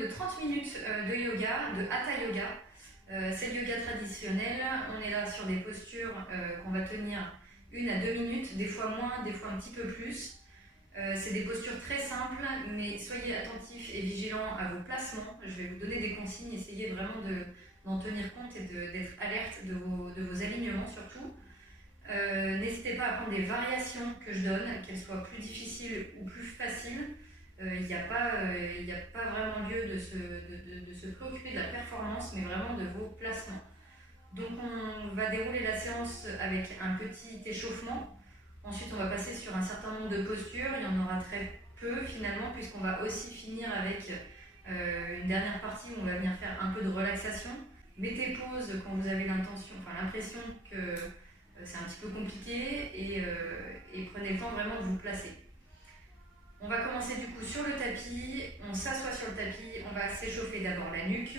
de 30 minutes de yoga, de Hatha Yoga. C'est le yoga traditionnel. On est là sur des postures qu'on va tenir 1 à 2 minutes, des fois moins, des fois un petit peu plus. C'est des postures très simples, mais soyez attentifs et vigilants à vos placements. Je vais vous donner des consignes, essayez vraiment d'en tenir compte et d'être alerte de vos alignements surtout. N'hésitez pas à prendre des variations que je donne, qu'elles soient plus difficiles ou plus faciles. Il n'y a pas vraiment lieu de se préoccuper de la performance, mais vraiment de vos placements. Donc on va dérouler la séance avec un petit échauffement. Ensuite on va passer sur un certain nombre de postures, il y en aura très peu finalement, puisqu'on va aussi finir avec une dernière partie où on va venir faire un peu de relaxation. Mettez pause quand vous avez l'impression que c'est un petit peu compliqué et prenez le temps vraiment de vous placer. On va commencer du coup sur le tapis, on s'assoit sur le tapis, on va s'échauffer d'abord la nuque.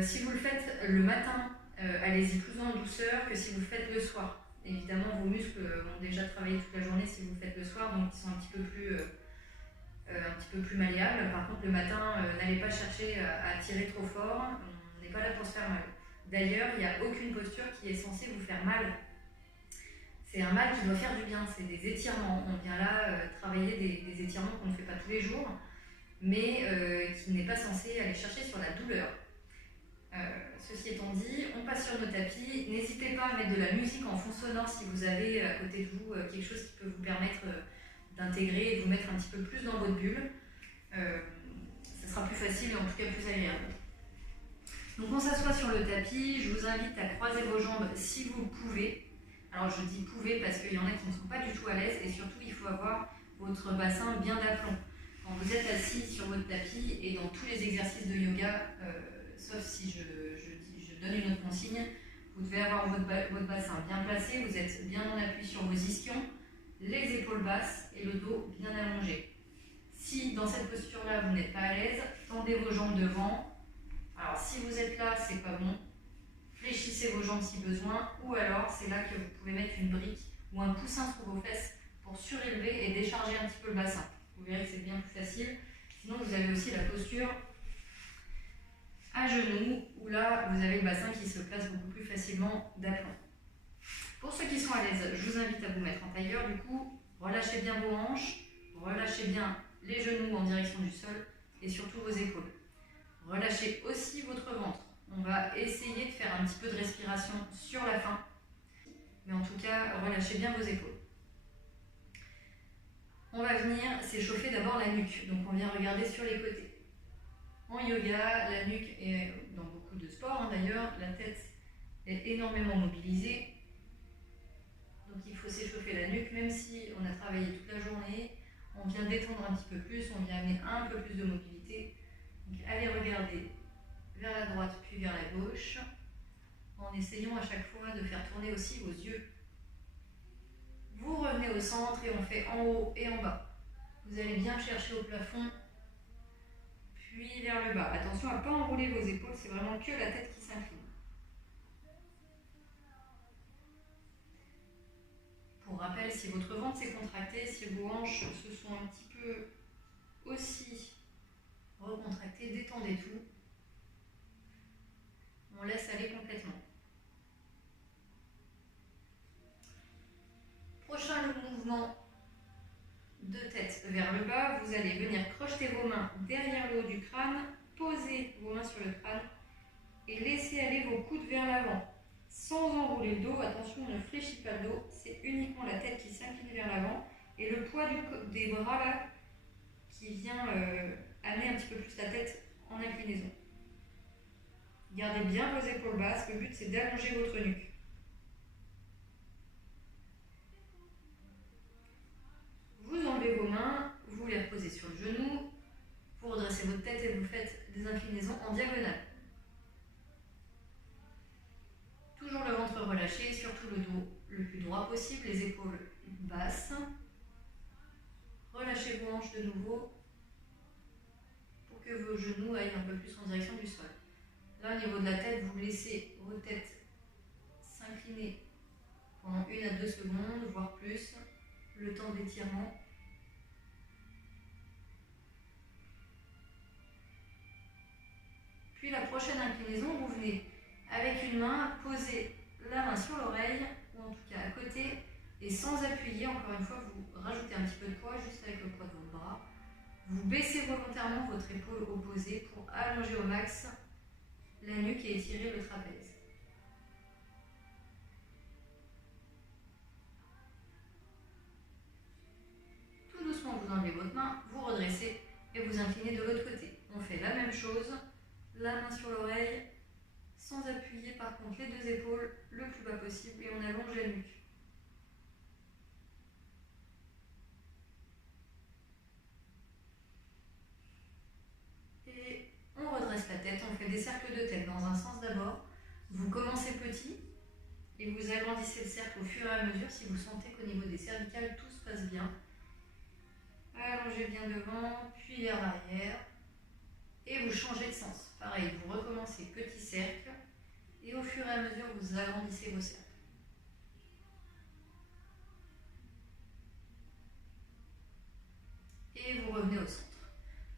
Si vous le faites le matin, allez-y plus en douceur que si vous le faites le soir. Évidemment, vos muscles ont déjà travaillé toute la journée si vous le faites le soir, donc ils sont un petit peu plus malléables. Par contre, le matin, n'allez pas chercher à tirer trop fort, on n'est pas là pour se faire mal. D'ailleurs, il n'y a aucune posture qui est censée vous faire mal. C'est un mal qui doit faire du bien, c'est des étirements. On vient là travailler des étirements qu'on ne fait pas tous les jours, mais qui n'est pas censé aller chercher sur la douleur. Ceci étant dit, on passe sur nos tapis. N'hésitez pas à mettre de la musique en fond sonore si vous avez à côté de vous quelque chose qui peut vous permettre d'intégrer et de vous mettre un petit peu plus dans votre bulle. Ça sera plus facile et en tout cas plus agréable. Donc on s'assoit sur le tapis, je vous invite à croiser vos jambes si vous le pouvez. Alors je dis pouvez parce qu'il y en a qui ne sont pas du tout à l'aise et surtout il faut avoir votre bassin bien d'aplomb. Quand vous êtes assis sur votre tapis et dans tous les exercices de yoga, sauf si je donne une autre consigne, vous devez avoir votre bassin bien placé, vous êtes bien en appui sur vos ischions, les épaules basses et le dos bien allongé. Si dans cette posture-là vous n'êtes pas à l'aise, tendez vos jambes devant. Alors si vous êtes là, c'est pas bon. Fléchissez vos jambes si besoin, ou alors c'est là que vous pouvez mettre une brique ou un coussin sous vos fesses pour surélever et décharger un petit peu le bassin. Vous verrez que c'est bien plus facile. Sinon vous avez aussi la posture à genoux, où là vous avez le bassin qui se place beaucoup plus facilement d'aplomb. Pour ceux qui sont à l'aise, je vous invite à vous mettre en tailleur du coup, relâchez bien vos hanches, relâchez bien les genoux en direction du sol et surtout vos épaules. Relâchez aussi votre ventre. On va essayer de faire un petit peu de respiration sur la fin, mais en tout cas, relâchez bien vos épaules. On va venir s'échauffer d'abord la nuque, donc on vient regarder sur les côtés. En yoga, la nuque est dans beaucoup de sports d'ailleurs, la tête est énormément mobilisée, donc il faut s'échauffer la nuque, même si on a travaillé toute la journée, on vient détendre un petit peu plus, on vient amener un peu plus de mobilité. Donc allez regarder vers la droite puis vers la gauche, en essayant à chaque fois de faire tourner aussi vos yeux. Vous revenez au centre et on fait en haut et en bas. Vous allez bien chercher au plafond, puis vers le bas. Attention à ne pas enrouler vos épaules, c'est vraiment que la tête qui s'incline. Pour rappel, si votre ventre s'est contracté, si vos hanches se sont un petit peu aussi recontractées, détendez tout. On laisse aller complètement. Prochain mouvement de tête vers le bas, vous allez venir crocheter vos mains derrière le haut du crâne, poser vos mains sur le crâne et laisser aller vos coudes vers l'avant. Sans enrouler le dos, attention, ne fléchit pas le dos, c'est uniquement la tête qui s'incline vers l'avant et le poids des bras là qui vient amener un petit peu plus la tête en inclinaison. Gardez bien vos épaules basses, le but c'est d'allonger votre nuque. Vous enlevez vos mains, vous les reposez sur le genou, vous redressez votre tête et vous faites des inclinaisons en diagonale. Toujours le ventre relâché, surtout le dos le plus droit possible, les épaules basses. Relâchez vos hanches de nouveau pour que vos genoux aillent un peu plus en direction du sol. Là, au niveau de la tête, vous laissez votre tête s'incliner pendant 1 à 2 secondes, voire plus, le temps d'étirement. Puis la prochaine inclinaison, vous venez avec une main poser la main sur l'oreille, ou en tout cas à côté, et sans appuyer, encore une fois, vous rajoutez un petit peu de poids juste avec le poids de vos bras. Vous baissez volontairement votre épaule opposée pour allonger au max la nuque et étirer le trapèze. Tout doucement, vous enlevez votre main, vous redressez et vous inclinez de l'autre côté. On fait la même chose, la main sur l'oreille, sans appuyer par contre les deux épaules le plus bas possible et on allonge la nuque. Et on redresse la tête, on fait des cercles de tête dans un sens d'abord. Vous commencez petit et vous agrandissez le cercle au fur et à mesure si vous sentez qu'au niveau des cervicales tout se passe bien. Allongez bien devant, puis vers l'arrière. Et vous changez de sens. Pareil, vous recommencez petit cercle et au fur et à mesure vous agrandissez vos cercles. Et vous revenez au centre.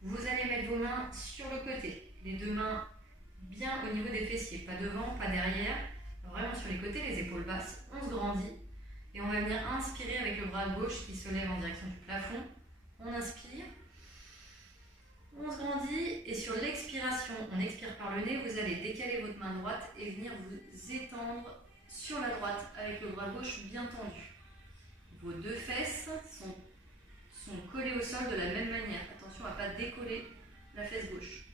Vous allez mettre vos mains sur le côté, les deux mains bien au niveau des fessiers, pas devant, pas derrière, vraiment sur les côtés, les épaules basses. On se grandit et on va venir inspirer avec le bras gauche qui se lève en direction du plafond. On inspire, on se grandit et sur l'expiration, on expire par le nez, vous allez décaler votre main droite et venir vous étendre sur la droite avec le bras gauche bien tendu. Vos deux fesses sont collées au sol de la même manière. Attention à ne pas décoller la fesse gauche.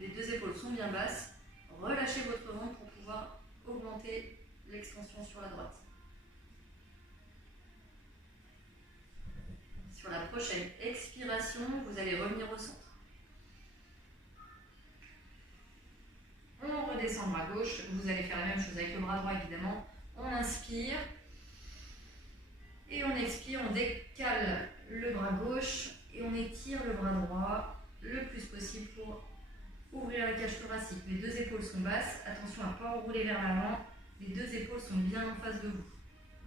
Les deux épaules sont bien basses. Relâchez votre ventre pour pouvoir augmenter l'extension sur la droite. Sur la prochaine expiration, vous allez revenir au centre. On redescend bras gauche. Vous allez faire la même chose avec le bras droit évidemment. On inspire. Et on expire, on décale le bras gauche et on étire le bras droit le plus possible pour ouvrir la cage thoracique. Les deux épaules sont basses, attention à ne pas rouler vers l'avant. Les deux épaules sont bien en face de vous.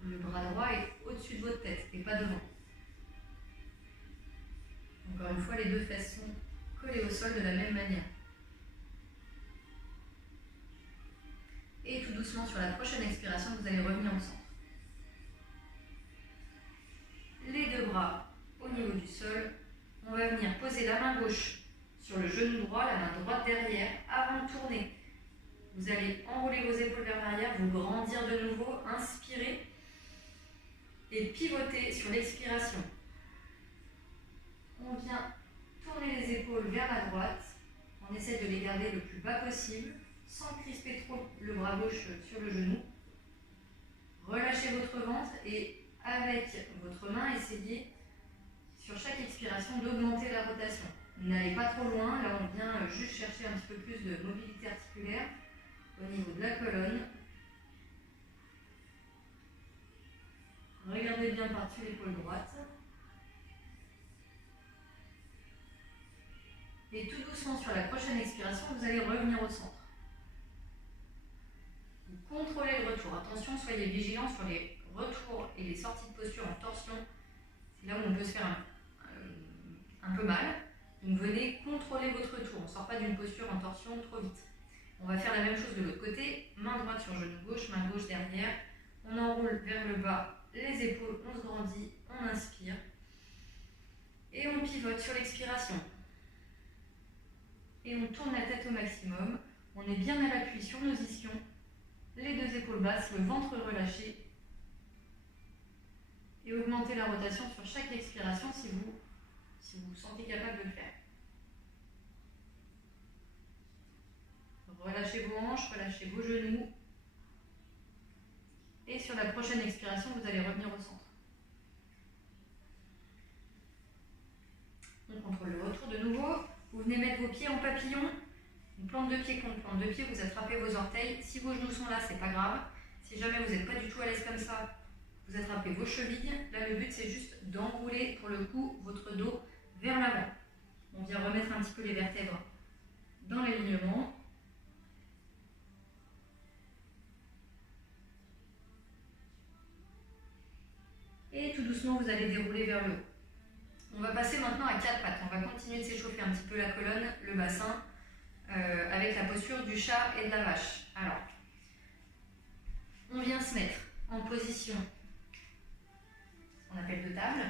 Le bras droit est au-dessus de votre tête et pas devant. Encore une fois, les deux fesses sont collées au sol de la même manière. Et tout doucement, sur la prochaine expiration, vous allez revenir au centre. Les deux bras au niveau du sol. On va venir poser la main gauche sur le genou droit, la main droite derrière, avant de tourner. Vous allez enrouler vos épaules vers l'arrière, vous grandir de nouveau, inspirez et pivoter sur l'expiration. On vient tourner les épaules vers la droite, on essaie de les garder le plus bas possible, sans crisper trop le bras gauche sur le genou. Relâchez votre ventre et avec votre main, essayez sur chaque expiration d'augmenter la rotation. N'allez pas trop loin, là on vient juste chercher un petit peu plus de mobilité articulaire au niveau de la colonne. Regardez bien par-dessus l'épaule droite. Et tout doucement sur la prochaine expiration, vous allez revenir au centre. Vous contrôlez le retour. Attention, soyez vigilants sur les retours et les sorties de posture en torsion. C'est là où on peut se faire un peu mal. Donc venez contrôler votre retour. On ne sort pas d'une posture en torsion trop vite. On va faire la même chose de l'autre côté. Main droite sur genou gauche, main gauche derrière. On enroule vers le bas les épaules, on se grandit, on inspire. Et on pivote sur l'expiration. Et on tourne la tête au maximum. On est bien à l'appui sur nos ischions. Les deux épaules basses, le ventre relâché. Et augmentez la rotation sur chaque expiration si vous vous sentez capable de le faire. Relâchez vos hanches, relâchez vos genoux. Et sur la prochaine expiration, vous allez revenir au centre. On contrôle le retour de nouveau. Vous venez mettre vos pieds en papillon. Une plante de pied contre plante de pied, vous attrapez vos orteils. Si vos genoux sont là, c'est pas grave. Si jamais vous n'êtes pas du tout à l'aise comme ça, vous attrapez vos chevilles. Là, le but, c'est juste d'enrouler, pour le coup, votre dos vers l'avant. On vient remettre un petit peu les vertèbres dans l'alignement. Et tout doucement, vous allez dérouler vers le haut. On va passer maintenant à quatre pattes. On va continuer de s'échauffer un petit peu la colonne, le bassin. avec la posture du chat et de la vache. Alors, on vient se mettre en position, ce qu'on appelle de table,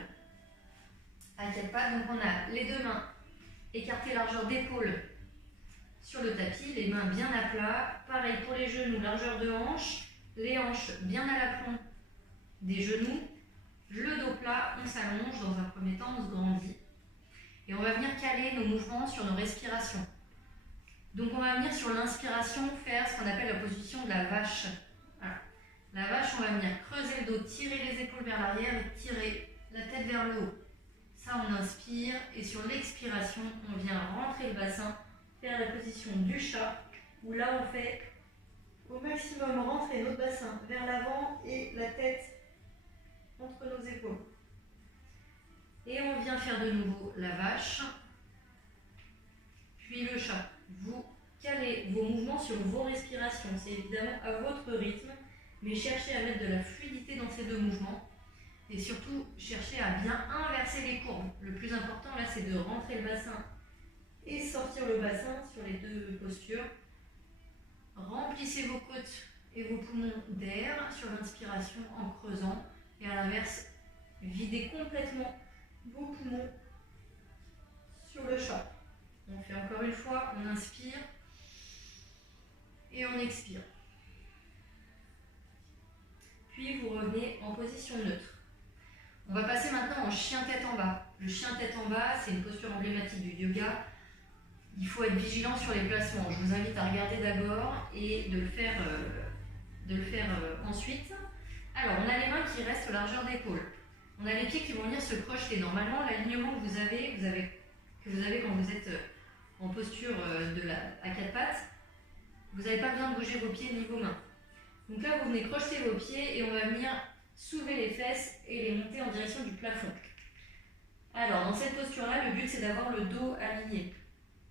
à 4 pattes. Donc on a les deux mains écartées largeur d'épaule sur le tapis, les mains bien à plat. Pareil pour les genoux, largeur de hanche, les hanches bien à l'aplomb des genoux, le dos plat, on s'allonge. Dans un premier temps, on se grandit. Et on va venir caler nos mouvements sur nos respirations. Donc on va venir sur l'inspiration faire ce qu'on appelle la position de la vache. Voilà. La vache, on va venir creuser le dos, tirer les épaules vers l'arrière et tirer la tête vers le haut. Ça, on inspire et sur l'expiration, on vient rentrer le bassin, faire la position du chat, où là, on fait au maximum rentrer notre bassin vers l'avant et la tête entre nos épaules. Et on vient faire de nouveau la vache, puis le chat. Vous calez vos mouvements sur vos respirations. C'est évidemment à votre rythme, mais cherchez à mettre de la fluidité dans ces deux mouvements. Et surtout, cherchez à bien inverser les courbes. Le plus important, là, c'est de rentrer le bassin et sortir le bassin sur les deux postures. Remplissez vos côtes et vos poumons d'air sur l'inspiration en creusant. Et à l'inverse, videz complètement vos poumons sur le chat. On fait encore une fois, on inspire et on expire. Puis vous revenez en position neutre. On va passer maintenant en chien tête en bas. Le chien tête en bas, c'est une posture emblématique du yoga. Il faut être vigilant sur les placements. Je vous invite à regarder d'abord et de le faire ensuite. Alors, on a les mains qui restent largeur d'épaule. On a les pieds qui vont venir se crocheter. Normalement, l'alignement que vous avez quand vous êtes en posture à 4 pattes, vous n'avez pas besoin de bouger vos pieds ni vos mains. Donc là, vous venez crocheter vos pieds et on va venir soulever les fesses et les monter en direction du plafond. Alors, dans cette posture-là, le but, c'est d'avoir le dos aligné.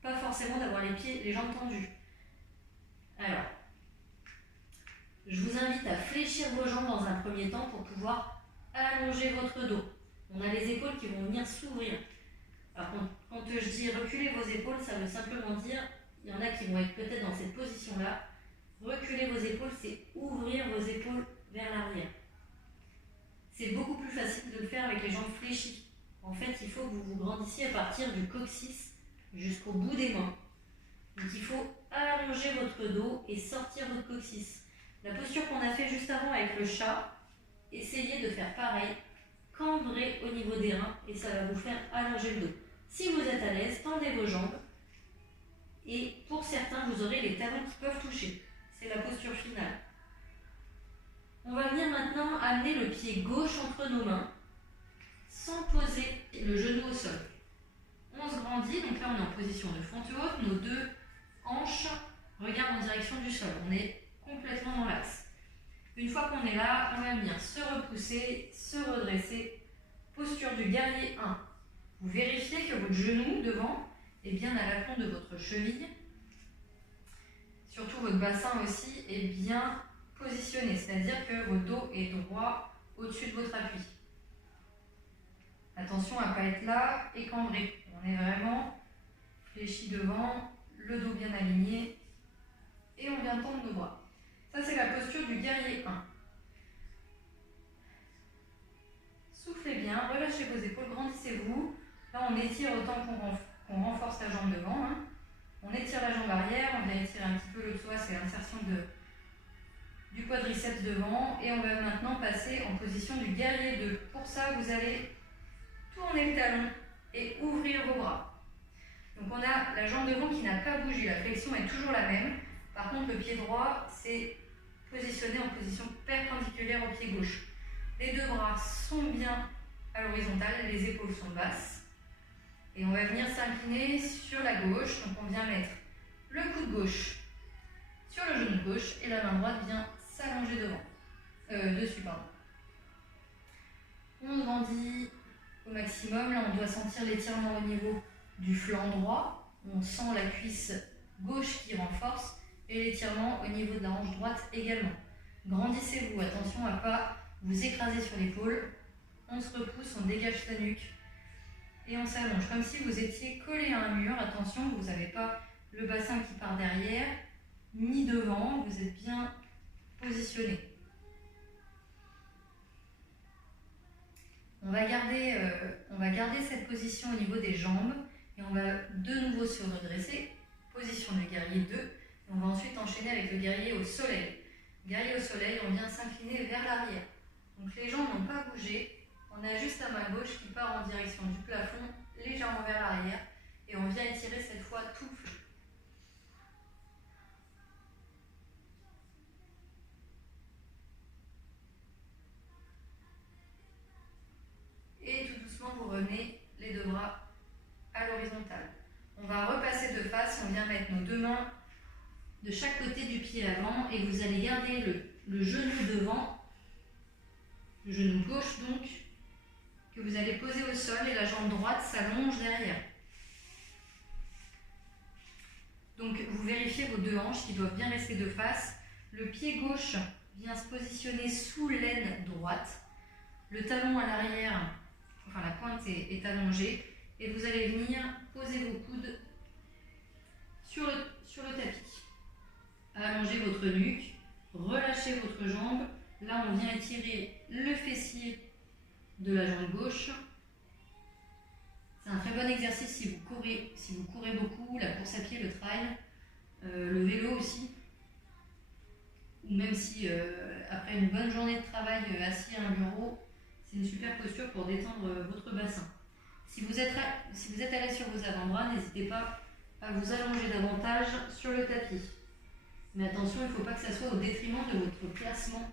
Pas forcément d'avoir les jambes tendues. Alors, je vous invite à fléchir vos jambes dans un premier temps pour pouvoir allonger votre dos. On a les épaules qui vont venir s'ouvrir. Alors, quand je dis reculer vos épaules, ça veut simplement dire, il y en a qui vont être peut-être dans cette position-là. Reculer vos épaules, c'est ouvrir vos épaules vers l'arrière. C'est beaucoup plus facile de le faire avec les jambes fléchies. En fait, il faut que vous vous grandissiez à partir du coccyx jusqu'au bout des mains. Donc il faut allonger votre dos et sortir votre coccyx. La posture qu'on a fait juste avant avec le chat, essayez de faire pareil, cambrer au niveau des reins et ça va vous faire allonger le dos. Si vous êtes à l'aise, tendez vos jambes et pour certains, vous aurez les talons qui peuvent toucher. C'est la posture finale. On va venir maintenant amener le pied gauche entre nos mains sans poser le genou au sol. On se grandit, donc là on est en position de fente haute, nos deux hanches regardent en direction du sol. On est complètement dans l'axe. Une fois qu'on est là, on va venir se repousser, se redresser. Posture du guerrier 1. Vous vérifiez que votre genou devant est bien à l'aplomb de votre cheville. Surtout votre bassin aussi est bien positionné, c'est-à-dire que votre dos est droit au-dessus de votre appui. Attention à ne pas être là et cambré. On est vraiment fléchi devant, le dos bien aligné et on vient tendre nos bras. Ça, c'est la posture du guerrier 1. Soufflez bien, relâchez vos épaules, grandissez-vous. Là, on étire autant qu'on renforce la jambe devant. Hein. On étire la jambe arrière, on vient étirer un petit peu le psoas, c'est l'insertion du quadriceps devant. Et on va maintenant passer en position du guerrier 2. Pour ça, vous allez tourner le talon et ouvrir vos bras. Donc on a la jambe devant qui n'a pas bougé, la flexion est toujours la même. Par contre, le pied droit s'est positionné en position perpendiculaire au pied gauche. Les deux bras sont bien à l'horizontale, les épaules sont basses. Et on va venir s'incliner sur la gauche. Donc on vient mettre le coude gauche sur le genou gauche et la main droite vient s'allonger dessus. On grandit au maximum. Là, on doit sentir l'étirement au niveau du flanc droit. On sent la cuisse gauche qui renforce et l'étirement au niveau de la hanche droite également. Grandissez-vous, attention à ne pas vous écraser sur l'épaule. On se repousse, on dégage sa nuque et on s'allonge comme si vous étiez collé à un mur. Attention, vous n'avez pas le bassin qui part derrière, ni devant, vous êtes bien positionné. On va garder cette position au niveau des jambes et on va de nouveau se redresser, position du guerrier 2, et on va ensuite enchaîner avec le guerrier au soleil. Guerrier au soleil, on vient s'incliner vers l'arrière. Donc les jambes n'ont pas bougé, on a juste la main gauche qui part en direction du plafond, légèrement vers l'arrière, et on vient étirer cette fois tout le flot. Et tout doucement, vous revenez les deux bras à l'horizontale. On va repasser de face, on vient mettre nos deux mains de chaque côté du pied avant et vous allez garder le genou devant, le genou gauche donc, que vous allez poser au sol et la jambe droite s'allonge derrière. Donc vous vérifiez vos deux hanches qui doivent bien rester de face. Le pied gauche vient se positionner sous l'aine droite. Le talon à l'arrière, enfin la pointe est allongée. Et vous allez venir poser vos coudes sur le tapis. Allongez votre nuque, relâchez votre jambe. Là, on vient étirer le fessier de la jambe gauche. C'est un très bon exercice si vous courez beaucoup, la course à pied, le trail, le vélo aussi. Ou même si après une bonne journée de travail assis à un bureau, c'est une super posture pour détendre votre bassin. Si vous êtes à l'aise sur vos avant-bras, n'hésitez pas à vous allonger davantage sur le tapis. Mais attention, il ne faut pas que ça soit au détriment de votre placement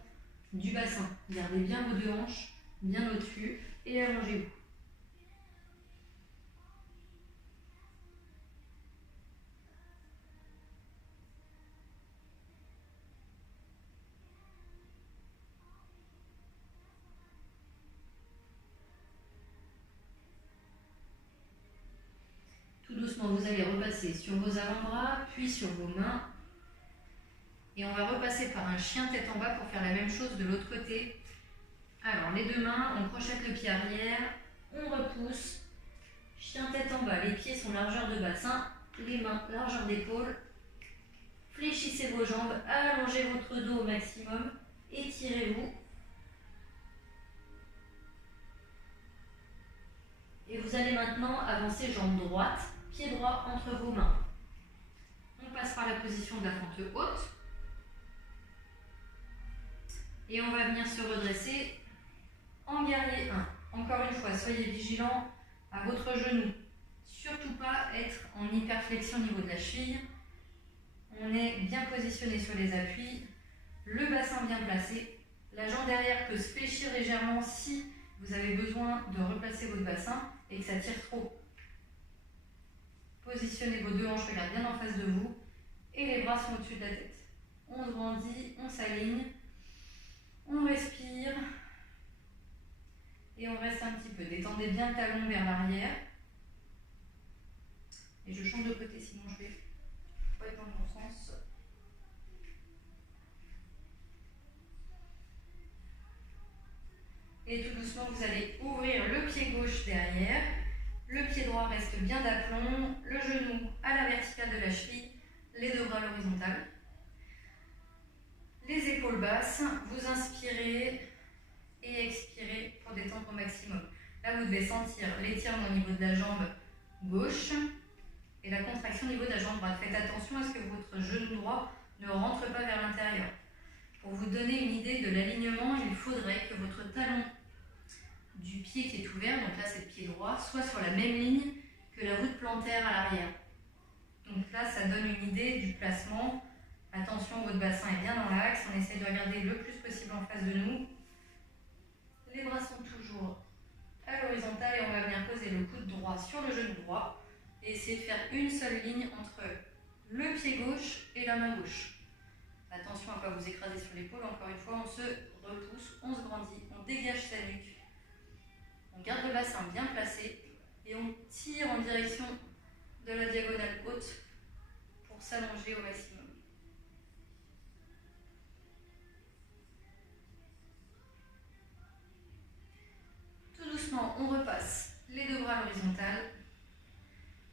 du bassin. Gardez bien vos deux hanches, bien au-dessus, et allongez-vous. Tout doucement, vous allez repasser sur vos avant-bras, puis sur vos mains. Et on va repasser par un chien tête en bas pour faire la même chose de l'autre côté. Alors, les deux mains, on crochette le pied arrière, on repousse. Chien tête en bas, les pieds sont largeur de bassin, les mains largeur d'épaule. Fléchissez vos jambes, allongez votre dos au maximum, étirez-vous. Et vous allez maintenant avancer jambe droite, pied droit entre vos mains. On passe par la position de la fente haute. Et on va venir se redresser en guerrier 1. Encore une fois, soyez vigilants à votre genou. Surtout pas être en hyperflexion au niveau de la cheville. On est bien positionné sur les appuis, le bassin bien placé. La jambe derrière peut se fléchir légèrement si vous avez besoin de replacer votre bassin et que ça tire trop. Positionnez vos deux hanches, regardez bien en face de vous et les bras sont au-dessus de la tête. On se grandit, on s'aligne, on respire et on reste un petit peu. Détendez bien le talon vers l'arrière. Et je change de côté sinon je vais pas être dans le bon sens. Et tout doucement, vous allez ouvrir le pied gauche derrière. Le pied droit reste bien d'aplomb. Le genou à la verticale de la cheville. Les deux bras à l'horizontale. Les épaules basses. Vous inspirez et expirez pour détendre au maximum. Là, vous devez sentir l'étirement au niveau de la jambe gauche et la contraction au niveau de la jambe droite. Faites attention à ce que votre genou droit ne rentre pas vers l'intérieur. Pour vous donner une idée de l'alignement, il faudrait que votre talon du pied qui est ouvert, donc là c'est le pied droit, soit sur la même ligne que la voûte plantaire à l'arrière. Donc là ça donne une idée du placement. Attention, votre bassin est bien dans l'axe, on essaie de regarder le plus possible en face de nous. Les bras sont toujours à l'horizontale et on va venir poser le coude droit sur le genou droit et essayer de faire une seule ligne entre le pied gauche et la main gauche. Attention à ne pas vous écraser sur l'épaule, encore une fois, on se repousse, on se grandit, on dégage sa nuque, on garde le bassin bien placé et on tire en direction de la diagonale haute pour s'allonger au maximum. Tout doucement, on repasse les deux bras à l'horizontale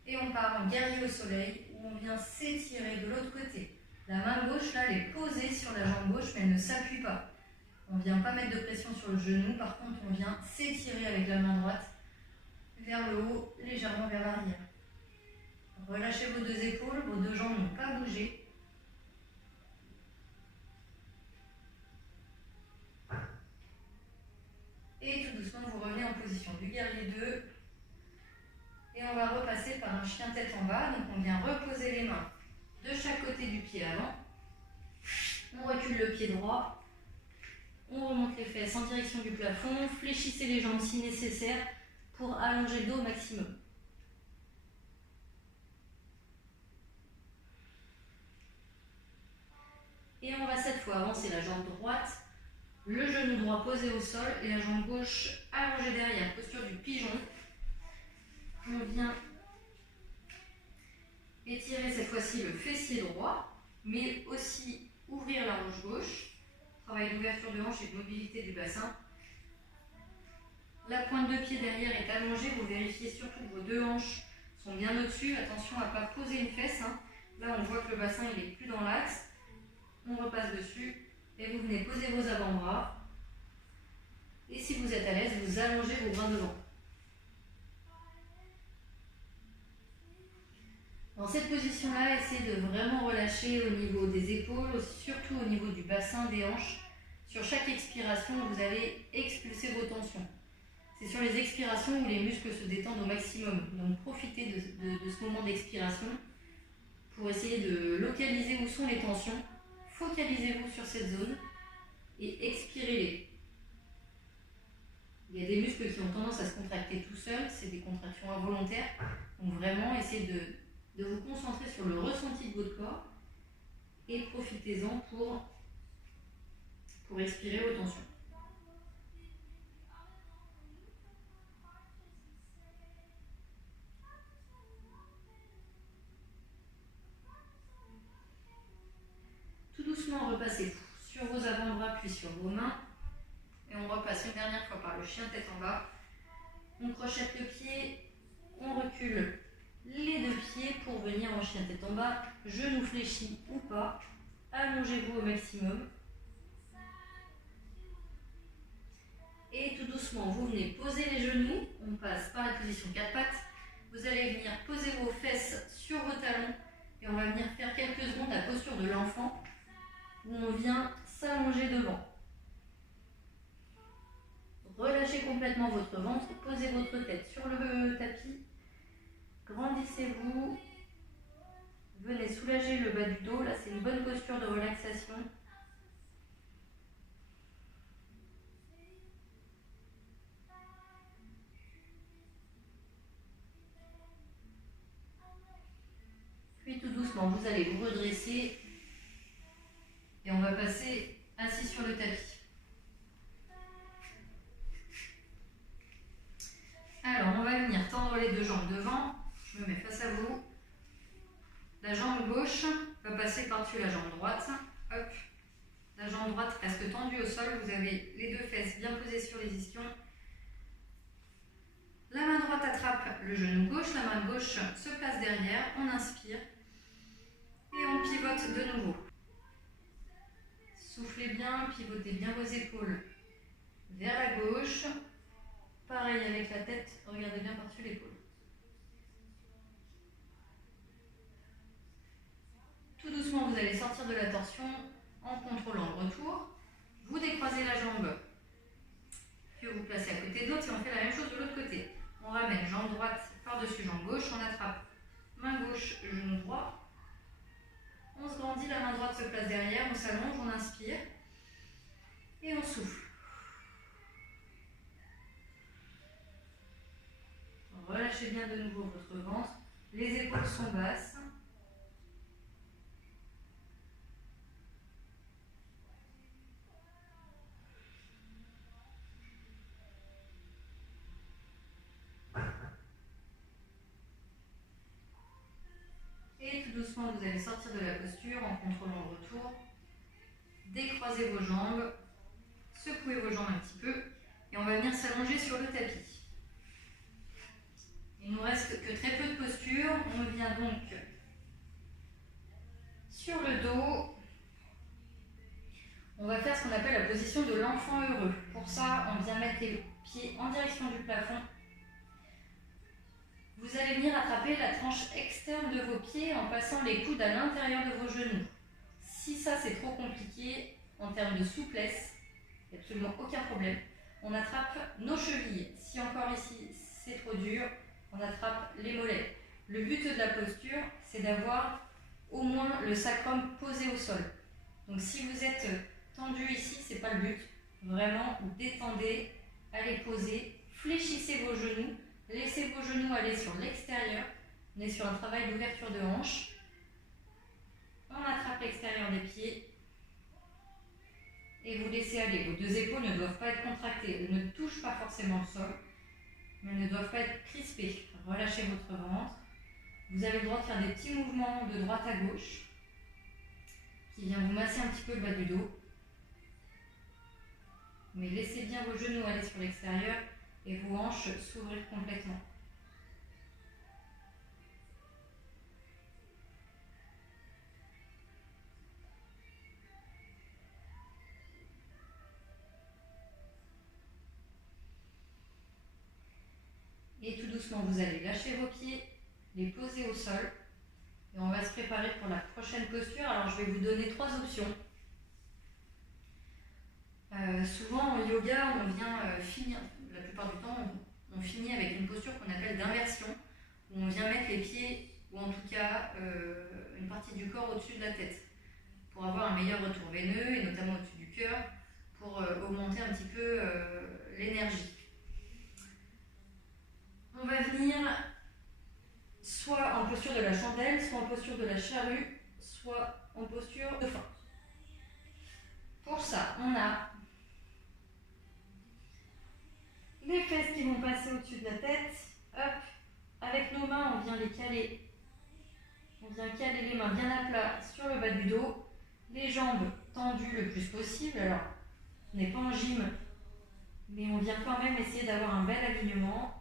et on part en guerrier au soleil où on vient s'étirer de l'autre côté. La main gauche, là, elle est posée sur la jambe gauche, mais elle ne s'appuie pas. On ne vient pas mettre de pression sur le genou, par contre, on vient s'étirer avec la main droite vers le haut, légèrement vers l'arrière. Relâchez vos deux épaules, vos deux jambes n'ont pas bougé. Et tout doucement, vous revenez en position du guerrier 2. Et on va repasser par un chien tête en bas. Donc on vient reposer les mains de chaque côté du pied avant. On recule le pied droit. On remonte les fesses en direction du plafond. Fléchissez les jambes si nécessaire pour allonger le dos au maximum. Et on va cette fois avancer la jambe droite, le genou droit posé au sol et la jambe gauche allongée derrière, posture du pigeon. On vient étirer cette fois-ci le fessier droit, mais aussi ouvrir la hanche gauche. Travail d'ouverture de hanche et de mobilité du bassin. La pointe de pied derrière est allongée, vous vérifiez surtout que vos deux hanches sont bien au-dessus. Attention à ne pas poser une fesse. Là, on voit que le bassin il est plus dans l'axe. On repasse dessus et vous venez poser vos avant-bras. Et si vous êtes à l'aise, vous allongez vos bras devant. Dans cette position-là, essayez de vraiment relâcher au niveau des épaules, surtout au niveau du bassin, des hanches. Sur chaque expiration, vous allez expulser vos tensions. C'est sur les expirations où les muscles se détendent au maximum. Donc profitez de ce moment d'expiration pour essayer de localiser où sont les tensions. Focalisez-vous sur cette zone et expirez-les. Il y a des muscles qui ont tendance à se contracter tout seuls, c'est des contractions involontaires. Donc vraiment, essayez de vous concentrer sur le ressenti de votre corps et profitez-en pour expirer vos tensions. Tout doucement, repassez sur vos avant-bras puis sur vos mains. Et on repasse une dernière fois par le chien tête en bas. On crochette le pied, on recule les deux pieds pour venir en chien tête en bas. Genoux fléchis ou pas. Allongez-vous au maximum. Et tout doucement, vous venez poser les genoux. On passe par la position 4 pattes. Vous allez venir poser vos fesses sur vos talons. Et on va venir faire quelques secondes la posture de l'enfant, où on vient s'allonger devant. Relâchez complètement votre ventre, posez votre tête sur le tapis, grandissez-vous, venez soulager le bas du dos, là c'est une bonne posture de relaxation. Puis tout doucement, vous allez vous redresser et on va passer assis sur le tapis. Alors, on va venir tendre les deux jambes devant. Je me mets face à vous. La jambe gauche va passer par-dessus la jambe droite. Hop. La jambe droite reste tendue au sol. Vous avez les deux fesses bien posées sur les ischions. La main droite attrape le genou gauche. La main gauche se place derrière. On inspire. Et on pivote de nouveau. Soufflez bien, pivotez bien vos épaules vers la gauche. Pareil avec la tête, regardez bien par-dessus l'épaule. Tout doucement, vous allez sortir de la torsion en contrôlant le retour. Vous décroisez la jambe que vous placez à côté de l'autre et on fait la même chose de l'autre côté. On ramène jambe droite par-dessus jambe gauche, on attrape main gauche, genou droit. On se grandit, la main droite se place derrière, on s'allonge, on inspire et on souffle. Relâchez bien de nouveau votre ventre, les épaules sont basses. Et tout doucement, vous allez sortir de la posture en contrôlant le retour. Décroisez vos jambes, secouez vos jambes un petit peu et on va venir s'allonger sur le tapis. Il nous reste que très peu de posture. On vient donc Sur le dos, on va faire ce qu'on appelle la position de l'enfant heureux. Pour ça, on vient mettre les pieds en direction du plafond. Vous allez venir attraper la tranche externe de vos pieds en passant les coudes à l'intérieur de vos genoux. Si ça c'est trop compliqué en termes de souplesse, il n'y a absolument aucun problème. On attrape nos chevilles. Si encore ici c'est trop dur, on attrape les mollets. Le but de la posture, c'est d'avoir au moins le sacrum posé au sol. Donc si vous êtes tendu ici, c'est pas le but. Vraiment, détendez, allez poser, fléchissez vos genoux, laissez vos genoux aller sur l'extérieur. On est sur un travail d'ouverture de hanche. On attrape l'extérieur des pieds et vous laissez aller. Vos deux épaules ne doivent pas être contractées. Elles ne touchent pas forcément le sol, mais elles ne doivent pas être crispées. Relâchez votre ventre. Vous avez le droit de faire des petits mouvements de droite à gauche qui vient vous masser un petit peu le bas du dos. Mais laissez bien vos genoux aller sur l'extérieur et vos hanches s'ouvrir complètement. Et tout doucement, vous allez lâcher vos pieds, les poser au sol. Et on va se préparer pour la prochaine posture. Alors, je vais vous donner 3 options. Souvent, en yoga, on vient finir, la plupart du temps, on finit avec une posture qu'on appelle d'inversion, où on vient mettre les pieds, ou en tout cas une partie du corps au-dessus de la tête, pour avoir un meilleur retour veineux, et notamment au-dessus du cœur, pour augmenter un petit peu l'énergie. On va venir soit en posture de la chandelle, soit en posture de la charrue, soit en posture de dauphin. Pour ça, on a les fesses qui vont passer au-dessus de la tête. Hop. Avec nos mains, on vient les caler. On vient caler les mains bien à plat sur le bas du dos. Les jambes tendues le plus possible. Alors, on n'est pas en gym, mais on vient quand même essayer d'avoir un bel alignement.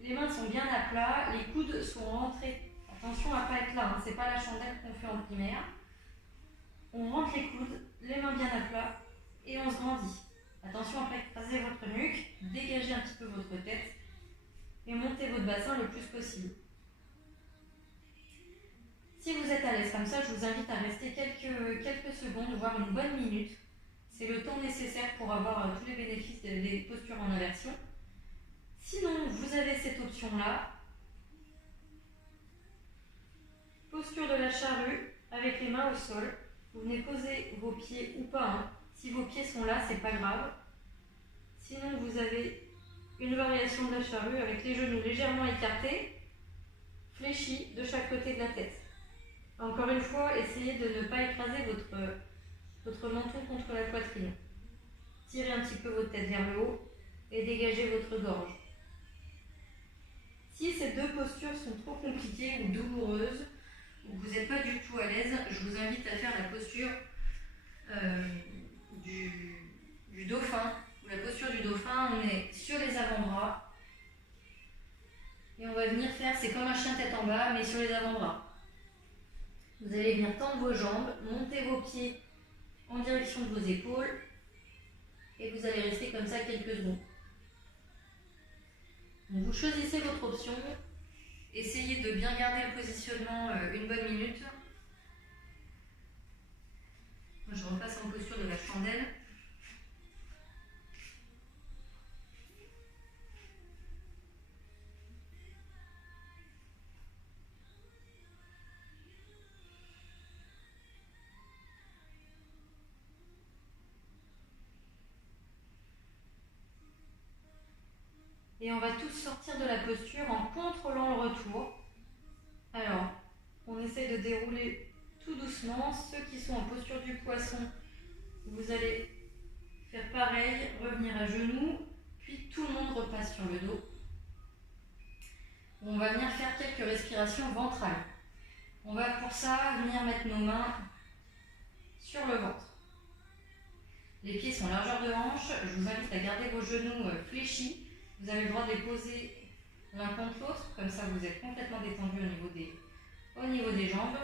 Les mains sont bien à plat, les coudes sont rentrés. Attention à ne pas être là, hein. C'est pas la chandelle qu'on fait en primaire. On rentre les coudes, les mains bien à plat et on se grandit. Attention après, écrasez votre nuque, dégagez un petit peu votre tête et montez votre bassin le plus possible. Si vous êtes à l'aise comme ça, je vous invite à rester quelques secondes, voire une bonne minute. C'est le temps nécessaire pour avoir tous les bénéfices des postures en inversion. Sinon, vous avez cette option-là. Posture de la charrue avec les mains au sol. Vous venez poser vos pieds ou pas. Hein. Si vos pieds sont là, c'est pas grave. Sinon, vous avez une variation de la charrue avec les genoux légèrement écartés, fléchis de chaque côté de la tête. Encore une fois, essayez de ne pas écraser votre menton contre la poitrine. Tirez un petit peu votre tête vers le haut et dégagez votre gorge. Si ces deux postures sont trop compliquées ou douloureuses, ou que vous n'êtes pas du tout à l'aise, je vous invite à faire la posture du dauphin. La posture du dauphin, on est sur les avant-bras et on va venir faire, c'est comme un chien tête en bas, mais sur les avant-bras. Vous allez venir tendre vos jambes, monter vos pieds en direction de vos épaules et vous allez rester comme ça quelques secondes. Donc vous choisissez votre option, essayez de bien garder le positionnement une bonne minute. Moi, je repasse en posture de la chandelle. Et on va tous sortir de la posture en contrôlant le retour. Alors, on essaie de dérouler tout doucement. Ceux qui sont en posture du poisson, vous allez faire pareil, revenir à genoux, puis tout le monde repasse sur le dos. On va venir faire quelques respirations ventrales. On va pour ça venir mettre nos mains sur le ventre. Les pieds sont largeur de hanche. Je vous invite à garder vos genoux fléchis. Vous avez le droit de les poser l'un contre l'autre, comme ça vous êtes complètement détendu au niveau des jambes.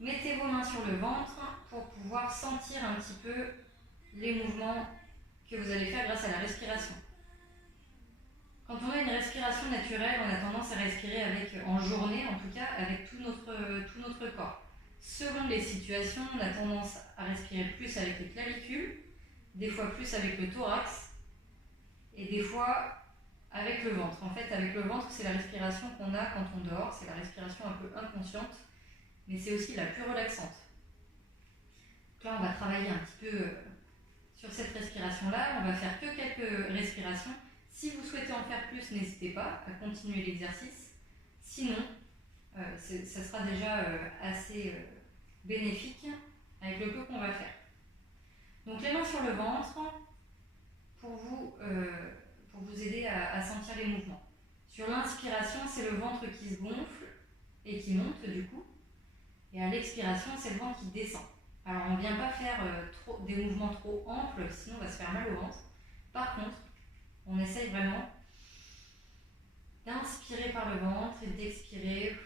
Mettez vos mains sur le ventre pour pouvoir sentir un petit peu les mouvements que vous allez faire grâce à la respiration. Quand on a une respiration naturelle, on a tendance à respirer en journée en tout cas, avec tout notre corps. Selon les situations, on a tendance à respirer plus avec les clavicules, des fois plus avec le thorax, et des fois avec le ventre. En fait, avec le ventre, c'est la respiration qu'on a quand on dort, c'est la respiration un peu inconsciente, mais c'est aussi la plus relaxante. Donc là, on va travailler un petit peu sur cette respiration-là, on va faire que quelques respirations. Si vous souhaitez en faire plus, n'hésitez pas à continuer l'exercice. Sinon, ça sera déjà assez bénéfique avec le peu qu'on va faire. Donc les mains sur le ventre pour vous aider à sentir les mouvements. Sur l'inspiration, c'est le ventre qui se gonfle et qui monte du coup. Et à l'expiration, c'est le ventre qui descend. Alors on ne vient pas faire des mouvements trop amples, sinon on va se faire mal au ventre. Par contre, on essaye vraiment d'inspirer par le ventre et d'expirer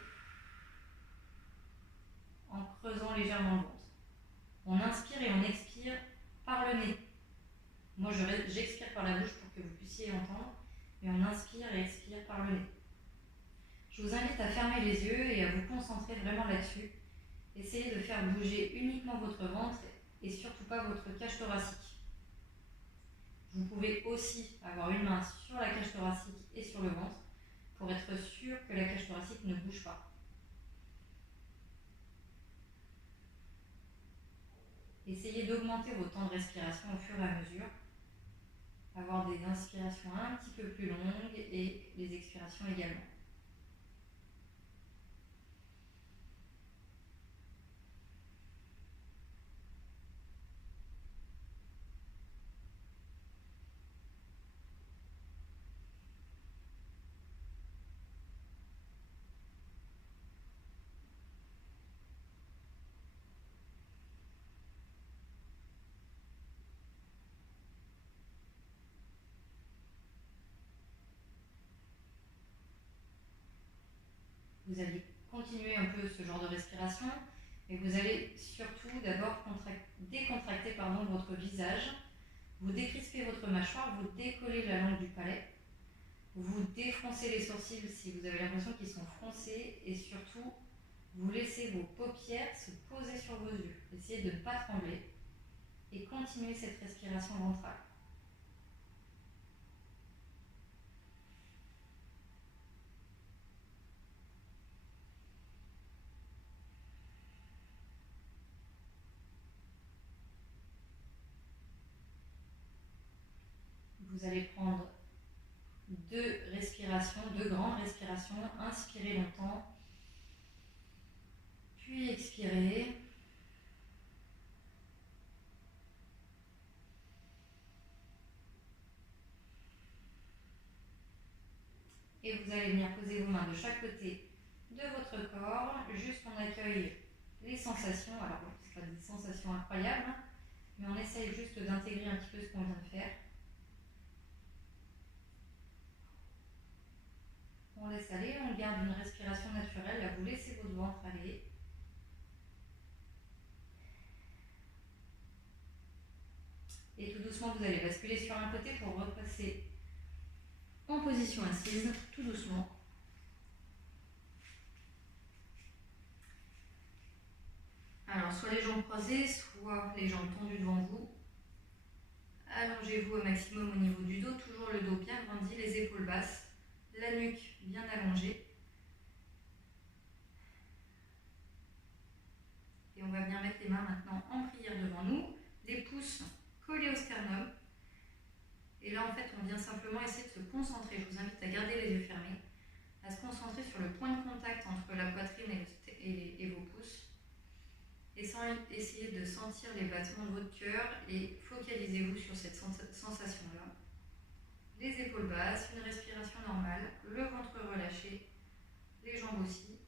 en creusant légèrement le ventre. On inspire et on expire par le nez. Moi j'expire par la bouche pour que vous puissiez entendre, mais on inspire et expire par le nez. Je vous invite à fermer les yeux et à vous concentrer vraiment là-dessus. Essayez de faire bouger uniquement votre ventre et surtout pas votre cage thoracique. Vous pouvez aussi avoir une main sur la cage thoracique et sur le ventre pour être sûr que la cage thoracique ne bouge pas. Essayez d'augmenter vos temps de respiration au fur et à mesure. Avoir des inspirations un petit peu plus longues et des expirations également. Vous allez continuer un peu ce genre de respiration et vous allez surtout d'abord décontracter votre visage. Vous décrispez votre mâchoire, vous décollez la langue du palais, vous défroncez les sourcils si vous avez l'impression qu'ils sont froncés et surtout vous laissez vos paupières se poser sur vos yeux. Essayez de ne pas trembler et continuez cette respiration ventrale. Vous allez prendre deux grandes respirations. Inspirez longtemps, puis expirez. Et vous allez venir poser vos mains de chaque côté de votre corps. Juste on accueille les sensations. Alors, ce ne sont pas des sensations incroyables, mais on essaye juste d'intégrer un petit peu ce qu'on vient de faire. On laisse aller, on garde une respiration naturelle. Là, vous laissez votre ventre aller. Et tout doucement, vous allez basculer sur un côté pour repasser en position assise, tout doucement. Alors, soit les jambes croisées, soit les jambes tendues devant vous. Allongez-vous au maximum au niveau du dos, toujours le dos bien grandi, les épaules basses, la nuque bien allongée. Et on va venir mettre les mains maintenant en prière devant nous, les pouces collés au sternum. Et là, en fait, on vient simplement essayer de se concentrer. Je vous invite à garder les yeux fermés, à se concentrer sur le point de contact entre la poitrine et vos pouces. Et sans essayer de sentir les battements de votre cœur et focalisez-vous sur cette sensation-là. Les épaules basses, une respiration normale, le ventre relâché, les jambes aussi.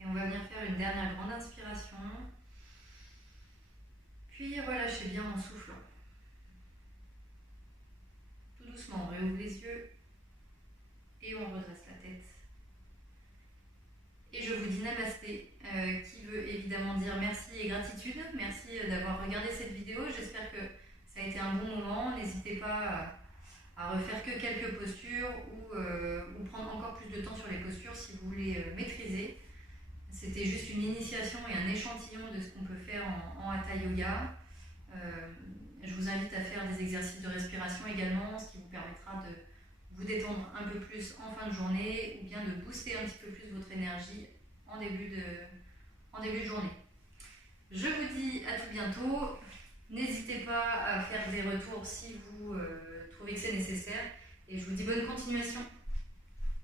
Et on va venir faire une dernière grande inspiration. Puis relâchez bien en soufflant. réouvre les yeux et on redresse la tête. Et je vous dis namasté, qui veut évidemment dire merci et gratitude. Merci d'avoir regardé cette vidéo. J'espère que ça a été un bon moment. N'hésitez pas à refaire que quelques postures ou prendre encore plus de temps sur les postures si vous voulez maîtriser. C'était juste une initiation et un échantillon de ce qu'on peut faire en Hatha Yoga. Je vous invite à faire des exercices de respiration également, ce qui vous permettra de vous détendre un peu plus en fin de journée ou bien de booster un petit peu plus votre énergie en début de journée. Je vous dis à tout bientôt. N'hésitez pas à faire des retours si vous trouvez que c'est nécessaire et je vous dis bonne continuation.